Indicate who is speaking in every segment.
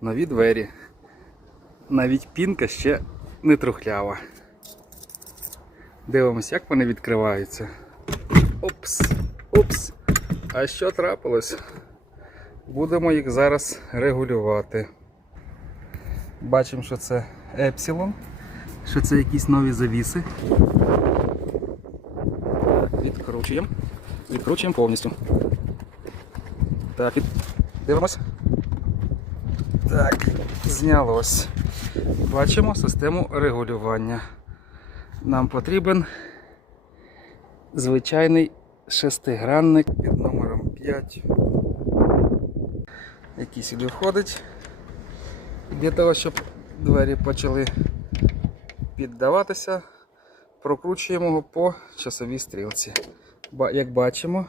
Speaker 1: нові двері. Навіть пінка ще не трухлява. Дивимось, як вони відкриваються. Опс, опс. А що трапилось? Будемо їх зараз регулювати. Бачимо, що це Епсилон, що це якісь нові завіси. Відкручуємо. Відкручуємо повністю. Так, від... дивимось. Так, знялось. Бачимо систему регулювання. Нам потрібен звичайний шестигранник під номером 5, який сюди входить. Для того, щоб двері почали піддаватися, прокручуємо його по часовій стрілці. Як бачимо,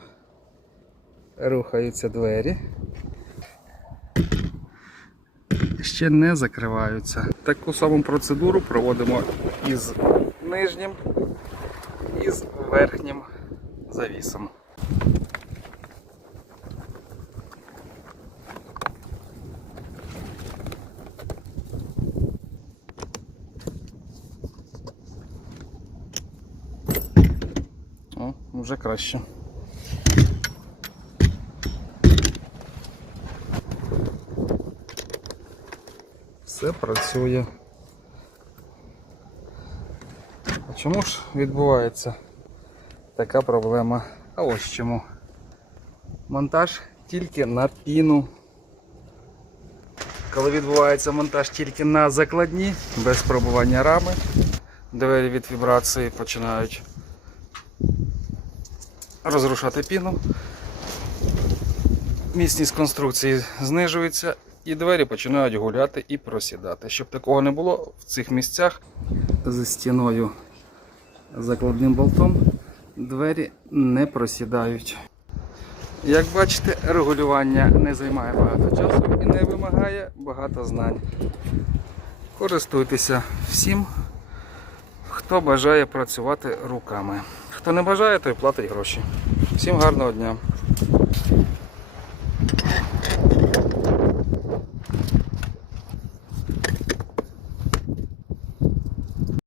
Speaker 1: рухаються двері. Ще не закриваються. Таку саму процедуру проводимо із нижнім і з верхнім завісом. О, вже краще. Все працює. А чому ж відбувається така проблема? А ось чому. Монтаж тільки на піну. Коли відбувається монтаж тільки на закладні, без пробування рами, двері від вібрації починають розрушати піну. Міцність конструкції знижується і двері починають гуляти і просідати. Щоб такого не було в цих місцях зі стіною закладним болтом двері не просідають. Як бачите, регулювання не займає багато часу і не вимагає багато знань. Користуйтеся всім, хто бажає працювати руками. Хто не бажає, той платить гроші. Всім гарного дня!